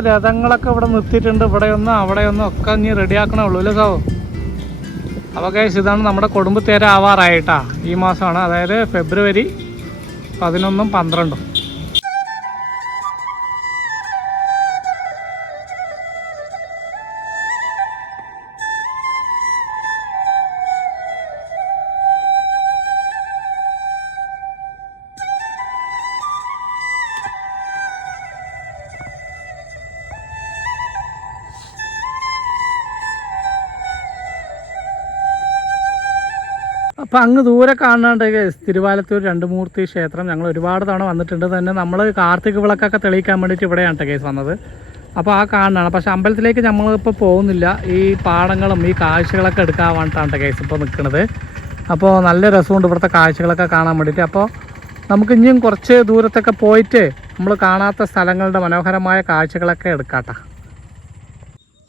രഥങ്ങളൊക്കെ ഇവിടെ നിർത്തിയിട്ടുണ്ട്. ഇവിടെയൊന്നും അവിടെയൊന്നും ഒക്കെ ഇനി റെഡിയാക്കണേ ഉള്ളൂ അല്ലേ സാവോ? അപ്പോൾ കേസ് ഇതാണ് നമ്മുടെ കുടുംബത്തേരാവാറായിട്ടാ ഈ മാസമാണ്. അതായത് ഫെബ്രുവരി പതിനൊന്നും പന്ത്രണ്ടും. അപ്പം അങ്ങ് ദൂരെ കാണാണ്ട് തിരുവാലത്തൂർ രണ്ട് മൂർത്തി ക്ഷേത്രം ഞങ്ങൾ ഒരുപാട് തവണ വന്നിട്ടുണ്ട്. തന്നെ നമ്മൾ കാർത്തിക വിളക്കൊക്കെ തെളിയിക്കാൻ വേണ്ടിയിട്ട് ഇവിടെയാണ് കേസ് വന്നത്. അപ്പോൾ ആ കാണാണ്. പക്ഷെ അമ്പലത്തിലേക്ക് നമ്മളിപ്പോൾ പോകുന്നില്ല. ഈ പാടങ്ങളും ഈ കാഴ്ചകളൊക്കെ എടുക്കാൻ വേണ്ടിയിട്ടാണ് കേസ് ഇപ്പോൾ നിൽക്കുന്നത് അപ്പോൾ നല്ല രസമുണ്ട് ഇവിടുത്തെ കാഴ്ചകളൊക്കെ കാണാൻ വേണ്ടിയിട്ട്. അപ്പോൾ നമുക്ക് ഇനിയും കുറച്ച് ദൂരത്തൊക്കെ പോയിട്ട് നമ്മൾ കാണാത്ത സ്ഥലങ്ങളുടെ മനോഹരമായ കാഴ്ചകളൊക്കെ എടുക്കാട്ടാ.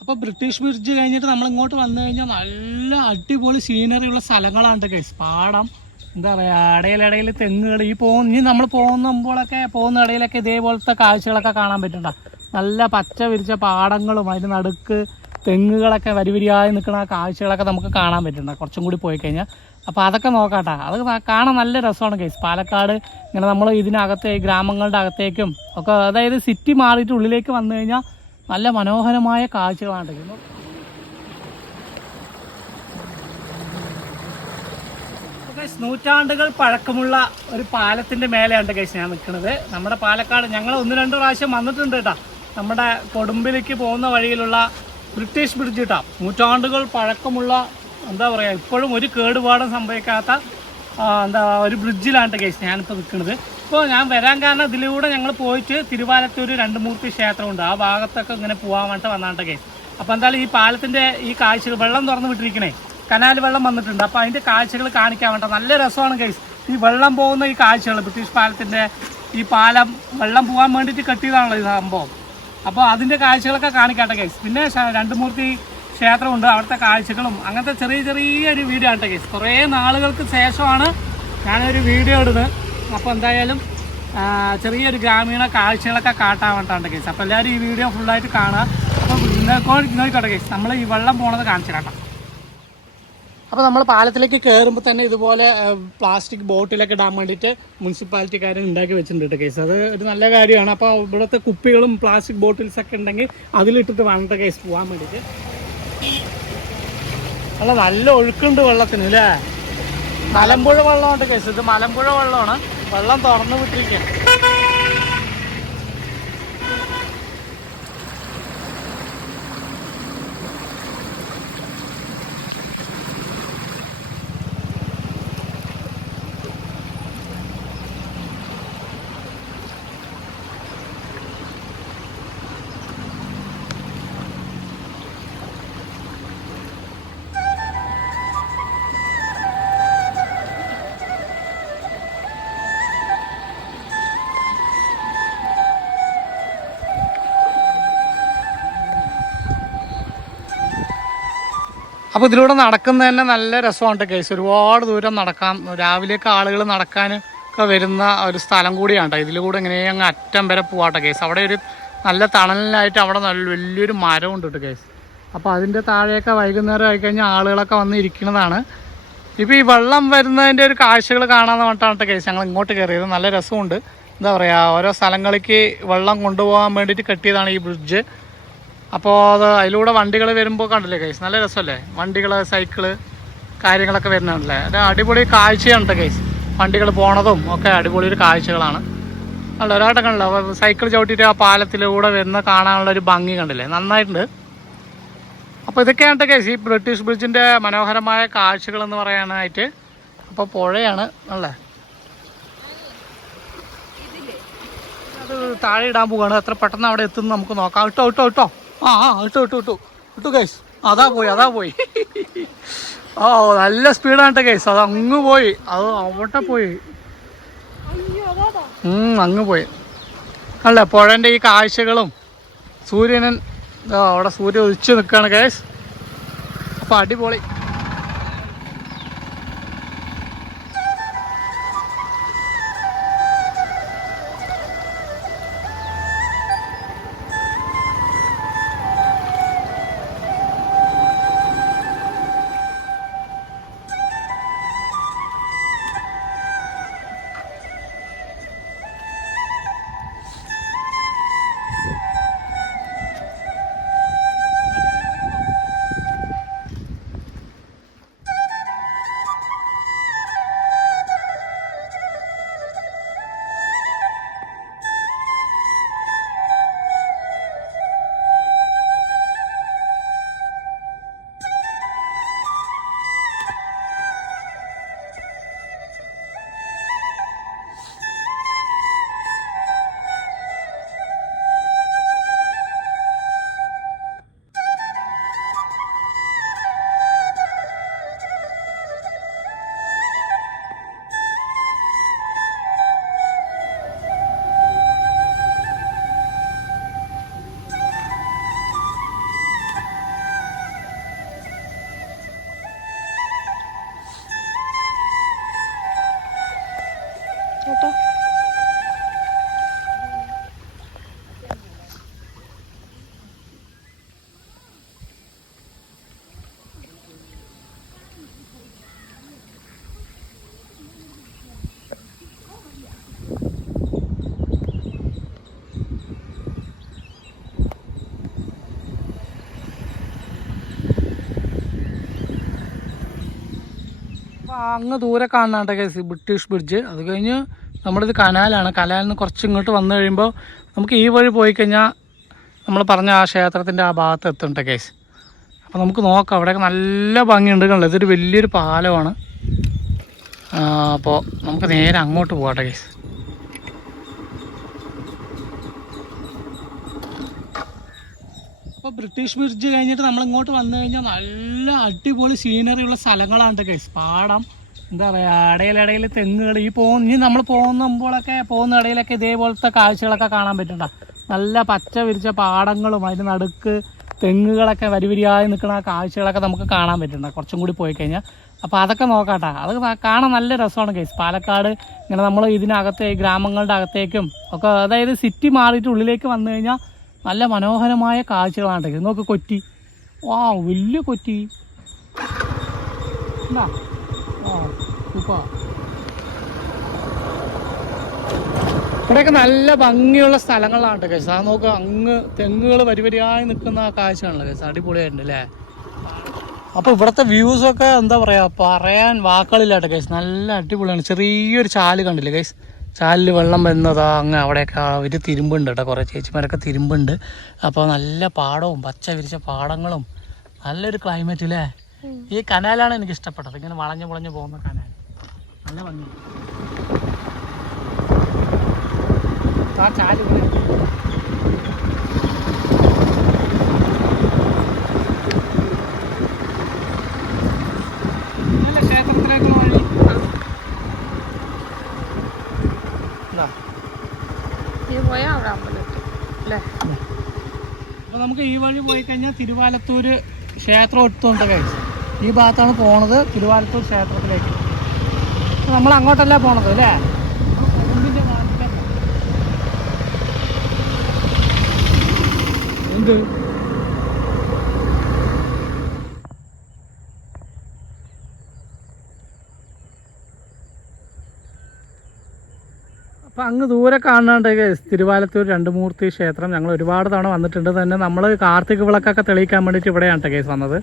അപ്പോൾ ബ്രിട്ടീഷ് ബ്രിഡ്ജ് കഴിഞ്ഞിട്ട് നമ്മൾ ഇങ്ങോട്ട് വന്നു കഴിഞ്ഞാൽ നല്ല അടിപൊളി സീനറി ഉള്ള സ്ഥലങ്ങളാണ് കേസ് പാടം എന്താ പറയുക ഇടയിലിടയിൽ തെങ്ങുകൾ ഈ പോകുന്ന ഇനി നമ്മൾ പോകുമ്പോഴൊക്കെ പോകുന്ന ഇടയിലൊക്കെ ഇതേപോലത്തെ കാഴ്ചകളൊക്കെ കാണാൻ പറ്റണ്ട. നല്ല പച്ച വിരിച്ച പാടങ്ങളും അതിന് നടുക്ക് തെങ്ങുകളൊക്കെ വരിവരിയായി നിൽക്കുന്ന കാഴ്ചകളൊക്കെ നമുക്ക് കാണാൻ പറ്റണ്ട. കുറച്ചും കൂടി പോയി കഴിഞ്ഞാൽ അപ്പോൾ അതൊക്കെ നോക്കാട്ടാ. അത് കാണാൻ നല്ല രസമാണ് കേസ് പാലക്കാട് ഇങ്ങനെ നമ്മൾ ഇതിനകത്തെ ഗ്രാമങ്ങളുടെ അകത്തേക്കും ഒക്കെ അതായത് സിറ്റി മാറിയിട്ട് ഉള്ളിലേക്ക് വന്നു കഴിഞ്ഞാൽ നല്ല മനോഹരമായ കാഴ്ചകളാണ് കേട്ടോ. നൂറ്റാണ്ടുകൾ പഴക്കമുള്ള ഒരു പാലത്തിന്റെ മേലെയാണ് കേസ് ഞാൻ നിൽക്കുന്നത്. നമ്മുടെ പാലക്കാട് ഞങ്ങൾ ഒന്ന് രണ്ട് പ്രാവശ്യം വന്നിട്ടുണ്ട് കേട്ടോ. നമ്മുടെ കൊടുമ്പിലേക്ക് പോകുന്ന വഴിയിലുള്ള ബ്രിട്ടീഷ് ബ്രിഡ്ജ് കേട്ടോ. നൂറ്റാണ്ടുകൾ പഴക്കമുള്ള എന്താ പറയുക ഇപ്പോഴും ഒരു കേടുപാടും സംഭവിക്കാത്ത എന്താ ഒരു ബ്രിഡ്ജിലാണ് കേസ് ഞാനിപ്പോൾ നിൽക്കുന്നത്. ഇപ്പോൾ ഞാൻ വരാൻ കാരണം ഇതിലൂടെ ഞങ്ങൾ പോയിട്ട് തിരുവാലത്തൂർ രണ്ട് മൂർത്തി ക്ഷേത്രമുണ്ട്. ആ ഭാഗത്തൊക്കെ ഇങ്ങനെ പോകാൻ വേണ്ടി വന്നാണ്ടൊക്കെ അപ്പോൾ എന്തായാലും ഈ പാലത്തിന്റെ ഈ കാഴ്ചകൾ വെള്ളം തുറന്ന് വിട്ടിരിക്കണേ. കനാൽ വെള്ളം വന്നിട്ടുണ്ട്. അപ്പോൾ അതിന്റെ കാഴ്ചകൾ കാണിക്കാൻ വേണ്ട നല്ല രസമാണ് കേസ് ഈ വെള്ളം പോകുന്ന ഈ കാഴ്ചകൾ ബ്രിട്ടീഷ് പാലത്തിന്റെ ഈ പാലം വെള്ളം പോകാൻ വേണ്ടിയിട്ട് കെട്ടിയതാണല്ലോ ഈ സംഭവം. അപ്പോൾ അതിന്റെ കാഴ്ചകളൊക്കെ കാണിക്കാട്ടെ കേസ് പിന്നെ രണ്ട് മൂർത്തി ക്ഷേത്രമുണ്ട്. അവിടുത്തെ കാഴ്ചകളും അങ്ങനത്തെ ചെറിയ ചെറിയൊരു വീഡിയോ ആണ് കേസ് കുറേ നാളുകൾക്ക് ശേഷമാണ് ഞാനൊരു വീഡിയോ ഇടുന്നത്. അപ്പോൾ എന്തായാലും ചെറിയൊരു ഗ്രാമീണ കാഴ്ചകളൊക്കെ കാട്ടാൻ വേണ്ടിയിട്ടാണ് കേസ്. അപ്പോൾ എല്ലാവരും ഈ വീഡിയോ ഫുള്ളായിട്ട് കാണുക. അപ്പോൾ ഇന്നേക്കോട് നോക്കിക്കോട്ടെ കേസ്. നമ്മൾ ഈ വെള്ളം പോണത് കാണിച്ചു കേട്ടോ. അപ്പോൾ നമ്മൾ പാലത്തിലേക്ക് കയറുമ്പോൾ തന്നെ ഇതുപോലെ പ്ലാസ്റ്റിക് ബോട്ടിലൊക്കെ ഇടാൻ വേണ്ടിയിട്ട് മുനിസിപ്പാലിറ്റിക്കാർ ഉണ്ടാക്കി വെച്ചിട്ടുണ്ട് കേസ്. അത് ഒരു നല്ല കാര്യമാണ്. അപ്പോൾ ഇവിടുത്തെ കുപ്പികളും പ്ലാസ്റ്റിക് ബോട്ടിൽസൊക്കെ ഉണ്ടെങ്കിൽ അതിലിട്ടിട്ട് വേണ്ട കേസ് പോകാൻ വേണ്ടിയിട്ട്. അല്ല നല്ല ഒഴുക്കുണ്ട് വെള്ളത്തിന് അല്ലേ? മലമ്പുഴ വെള്ളമുണ്ട് കേസ്. ഇത് മലമ്പുഴ വെള്ളമാണ്. വെള്ളം തുറന്നു വിട്ടിരിക്കുക അപ്പോൾ ഇതിലൂടെ നടക്കുന്നത് തന്നെ നല്ല രസമാണ് കേസ്. ഒരുപാട് ദൂരം നടക്കാം. രാവിലെയൊക്കെ ആളുകൾ നടക്കാൻ ഒക്കെ വരുന്ന ഒരു സ്ഥലം കൂടിയാണ് കേട്ടോ. ഇതിലൂടെ ഇങ്ങനെ അങ്ങ് അറ്റം വരെ പോവാട്ടെ കേസ്. അവിടെ ഒരു നല്ല തണലിനായിട്ട് അവിടെ നല്ല വലിയൊരു മരം ഉണ്ട് കേട്ടോ കേസ്. അപ്പോൾ അതിന്റെ താഴെയൊക്കെ വൈകുന്നേരം ആയിക്കഴിഞ്ഞാൽ ആളുകളൊക്കെ വന്ന് ഇരിക്കുന്നതാണ്. ഇപ്പോൾ ഈ വെള്ളം വരുന്നതിന്റെ ഒരു കാഴ്ചകൾ കാണാമെന്ന് പറഞ്ഞിട്ടാണ് കേസ് ഞങ്ങൾ ഇങ്ങോട്ട് കയറിയത്. നല്ല രസമുണ്ട്. എന്താ പറയുക ഓരോ സ്ഥലങ്ങളിലേക്ക് വെള്ളം കൊണ്ടുപോകാൻ വേണ്ടിയിട്ട് കെട്ടിയതാണ് ഈ ബ്രിഡ്ജ്. അപ്പോൾ അത് അതിലൂടെ വണ്ടികൾ വരുമ്പോൾ കണ്ടില്ലേ കൈസ് നല്ല രസമല്ലേ? വണ്ടികൾ സൈക്കിൾ കാര്യങ്ങളൊക്കെ വരുന്നുണ്ടല്ലേ അത് അടിപൊളി കാഴ്ചയാണ് കേസ് വണ്ടികൾ പോണതും ഒക്കെ അടിപൊളി ഒരു കാഴ്ചകളാണ്. അല്ല ഒരാട്ടം കണ്ടില്ല അപ്പോൾ സൈക്കിൾ ചവിട്ടിയിട്ട് ആ പാലത്തിലൂടെ വരുന്ന കാണാനുള്ള ഒരു ഭംഗി കണ്ടില്ലേ? നന്നായിട്ടുണ്ട്. അപ്പോൾ ഇതൊക്കെയാണ് കേസ് ഈ ബ്രിട്ടീഷ് ബ്രിഡ്ജിന്റെ മനോഹരമായ കാഴ്ചകൾ എന്ന് പറയാനായിട്ട് അപ്പോൾ പുഴയാണ് അല്ലേ? അത് താഴെ ഇടാൻ പോവാണ്. എത്ര പെട്ടെന്ന് അവിടെ എത്തുന്നു നമുക്ക് നോക്കാം. ഇട്ടോ ഇട്ടോ ഇട്ടോ. ആ ആ ഇട്ടു ഇട്ടു ഇട്ടോ. ഇട്ടു കേസ് അതാ പോയി അതാ പോയി. ഓ നല്ല സ്പീഡാണ് കേസ് അത് അങ്ങ് പോയി. അത് അവിടെ പോയി. അങ്ങ് പോയി. അല്ല പുഴന്റെ ഈ കാഴ്ചകളും സൂര്യനൻ അവിടെ സൂര്യൻ ഒഴിച്ചു നിൽക്കുകയാണ് കേസ് അപ്പോൾ അടിപൊളി. കേട്ടോ. അങ്ങ് ദൂരെ കാണുന്നുണ്ട് കേസ്. British bridge. അത് കഴിഞ്ഞ് നമ്മളിത് കനാലാണ്. കനാലിൽ നിന്ന് കുറച്ച് ഇങ്ങോട്ട് വന്നു കഴിയുമ്പോൾ നമുക്ക് ഈ വഴി പോയി കഴിഞ്ഞാൽ നമ്മൾ പറഞ്ഞ ആ ക്ഷേത്രത്തിന്റെ ആ ഭാഗത്ത് എത്തുന്നുണ്ട് കേസ് അപ്പോൾ നമുക്ക് നോക്കാം. അവിടെയൊക്കെ നല്ല ഭംഗിയുണ്ട് കണ്ടല്ലോ ഇതൊരു വലിയൊരു പാലമാണ്. അപ്പോൾ നമുക്ക് നേരെ അങ്ങോട്ട് പോകട്ടെ കേസ് അപ്പോൾ ബ്രിട്ടീഷ് ബ്രിഡ്ജ് കഴിഞ്ഞിട്ട് നമ്മൾ ഇങ്ങോട്ട് വന്നു കഴിഞ്ഞാൽ നല്ല അടിപൊളി സീനറിയുള്ള സ്ഥലങ്ങളാണ് കേസ് പാടം എന്താ പറയുക ഇടയിലിടയിൽ തെങ്ങുകൾ ഈ പോകുന്ന ഇനി നമ്മൾ പോകുമ്പോഴൊക്കെ പോകുന്ന ഇടയിലൊക്കെ ഇതേപോലത്തെ കാഴ്ചകളൊക്കെ കാണാൻ പറ്റണ്ട നല്ല പച്ച വിരിച്ച പാടങ്ങളും അതിന് നടുക്ക് തെങ്ങുകളൊക്കെ വരിവരിയായി നിൽക്കുന്ന കാഴ്ചകളൊക്കെ നമുക്ക് കാണാൻ പറ്റുന്നുണ്ട്. കുറച്ചും കൂടി പോയി കഴിഞ്ഞാൽ അപ്പോൾ അതൊക്കെ നോക്കാട്ടെ. അത് കാണാൻ നല്ല രസമാണ് കേസ് പാലക്കാട് ഇങ്ങനെ നമ്മൾ ഇതിനകത്തെ ഗ്രാമങ്ങളുടെ അകത്തേക്കും ഒക്കെ അതായത് സിറ്റി മാറിയിട്ട് ഉള്ളിലേക്ക് വന്നു കഴിഞ്ഞാൽ നല്ല മനോഹരമായ കാഴ്ചകളാണ് കേസ് നോക്ക് കൊറ്റി. വാ വലിയ കൊറ്റി. എന്താ? സൂപ്പർ ഇവിടെയൊക്കെ നല്ല ഭംഗിയുള്ള സ്ഥലങ്ങളാണ് കേസ്. ആ നോക്കുക അങ്ങ് തെങ്ങുകൾ വരിവരിയായി നിൽക്കുന്ന ആ കാഴ്ചയാണല്ലോ കേസ്. അടിപൊളിയായിട്ടുണ്ട് അല്ലേ? അപ്പോൾ ഇവിടുത്തെ വ്യൂസ് ഒക്കെ എന്താ പറയാ പറയാൻ വാക്കുകളില്ലാട്ടെ കേസ്. നല്ല അടിപൊളിയാണ്. ചെറിയൊരു ചാൽ കണ്ടില്ലേ കേസ്? ചാലിൽ വെള്ളം വരുന്നതാ അങ്ങ് അവിടെയൊക്കെ ഒരു തിരുമ്പുണ്ട് കേട്ടോ. കുറേ ചേച്ചിമാരൊക്കെ തിരുമ്പുണ്ട്. അപ്പോൾ നല്ല പാടവും പച്ച വിരിച്ച പാടങ്ങളും. നല്ലൊരു ക്ലൈമറ്റ് അല്ലേ ഈ കനാലാണ് എനിക്ക് ഇഷ്ടപ്പെട്ടത് ഇങ്ങനെ വളഞ്ഞു പുളഞ്ഞു പോകുന്ന കനാൽ നല്ല ഭംഗി. ആ ചാൽ നല്ല ക്ഷേത്രത്തിലേക്കുള്ള വഴി. ഇതാ. പോയാൽ അവിടെ അമ്പലം അല്ലേ? അപ്പൊ നമുക്ക് ഈ വഴി പോയി കഴിഞ്ഞാൽ തിരുവാലത്തൂര് ക്ഷേത്രം എടുത്തുകൊണ്ട് കഴിച്ചു ഈ ഭാഗത്താണ് പോണത്. തിരുവാലത്തൂർ ക്ഷേത്രത്തിലേക്ക്. നമ്മൾ അങ്ങോട്ടല്ല പോണത് അല്ലേ. എന്ത്? അപ്പം അങ്ങ് ദൂരെ കാണാണ്ട് തിരുവാലത്തൂർ രണ്ടുമൂർത്തി ക്ഷേത്രം ഞങ്ങൾ ഒരുപാട് തവണ വന്നിട്ടുണ്ട്. തന്നെ നമ്മൾ കാർത്തിക വിളക്കൊക്കെ തെളിയിക്കാൻ വേണ്ടിയിട്ട് ഇവിടെയാണ് കേസ് വന്നത്.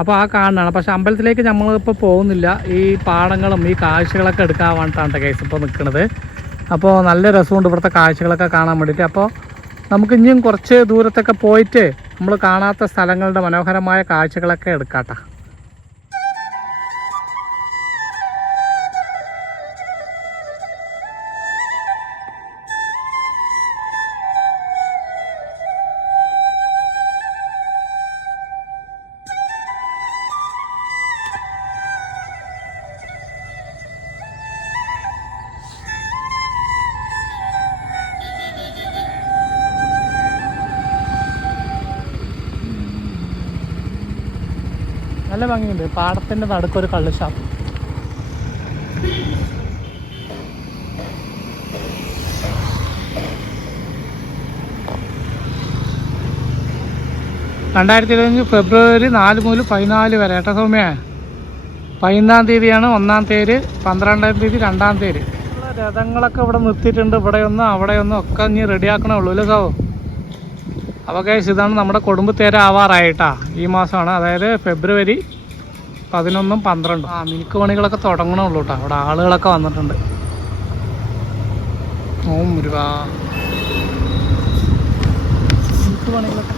അപ്പോൾ ആ കാണാണ് പക്ഷെ അമ്പലത്തിലേക്ക് നമ്മൾ നമ്മളിപ്പോൾ പോകുന്നില്ല. ഈ പാടങ്ങളും ഈ കാഴ്ചകളൊക്കെ എടുക്കാൻ വേണ്ടിയിട്ടാണ് കേസ് ഇപ്പോൾ നിൽക്കുന്നത് അപ്പോൾ നല്ല രസമുണ്ട് ഇവിടുത്തെ കാഴ്ചകളൊക്കെ കാണാൻ വേണ്ടിയിട്ട് അപ്പോൾ നമുക്ക് ഇനിയും കുറച്ച് ദൂരത്തൊക്കെ പോയിട്ട് നമ്മൾ കാണാത്ത സ്ഥലങ്ങളുടെ മനോഹരമായ കാഴ്ചകളൊക്കെ എടുക്കാട്ടാ. നല്ല ഭംഗിയുണ്ട്. പാടത്തിന്റെ നടുക്കൊരു കള്ള് ഷാപ്പ് രണ്ടായിരത്തി ഇരുപത്തഞ്ച് ഫെബ്രുവരി നാല് മുതൽ പതിനാല് വരെ. ഏട്ടാ സൗമ്യ? പതിനൊന്നാം തീയതിയാണ് ഒന്നാം തേര് പന്ത്രണ്ടാം തീയതി രണ്ടാം തേര്. രഥങ്ങളൊക്കെ ഇവിടെ നിർത്തിയിട്ടുണ്ട്. ഇവിടെയൊന്നും അവിടെയൊന്നും ഒക്കെ ഇനി റെഡിയാക്കണേ ഉള്ളൂ അല്ലേ സാവോ? അപ്പോൾ കേസ് ഇതാണ് നമ്മുടെ കൊടുമ്പത്തേര ആവാറായിട്ടാ. ഈ മാസമാണ്. അതായത് ഫെബ്രുവരി പതിനൊന്നും പന്ത്രണ്ടും. ആ മിനുക്ക് പണികളൊക്കെ തുടങ്ങണുള്ളൂ കേട്ടോ അവിടെ ആളുകളൊക്കെ വന്നിട്ടുണ്ട്. ഓം മുരുക. മിനുക്ക് പണികളൊക്കെ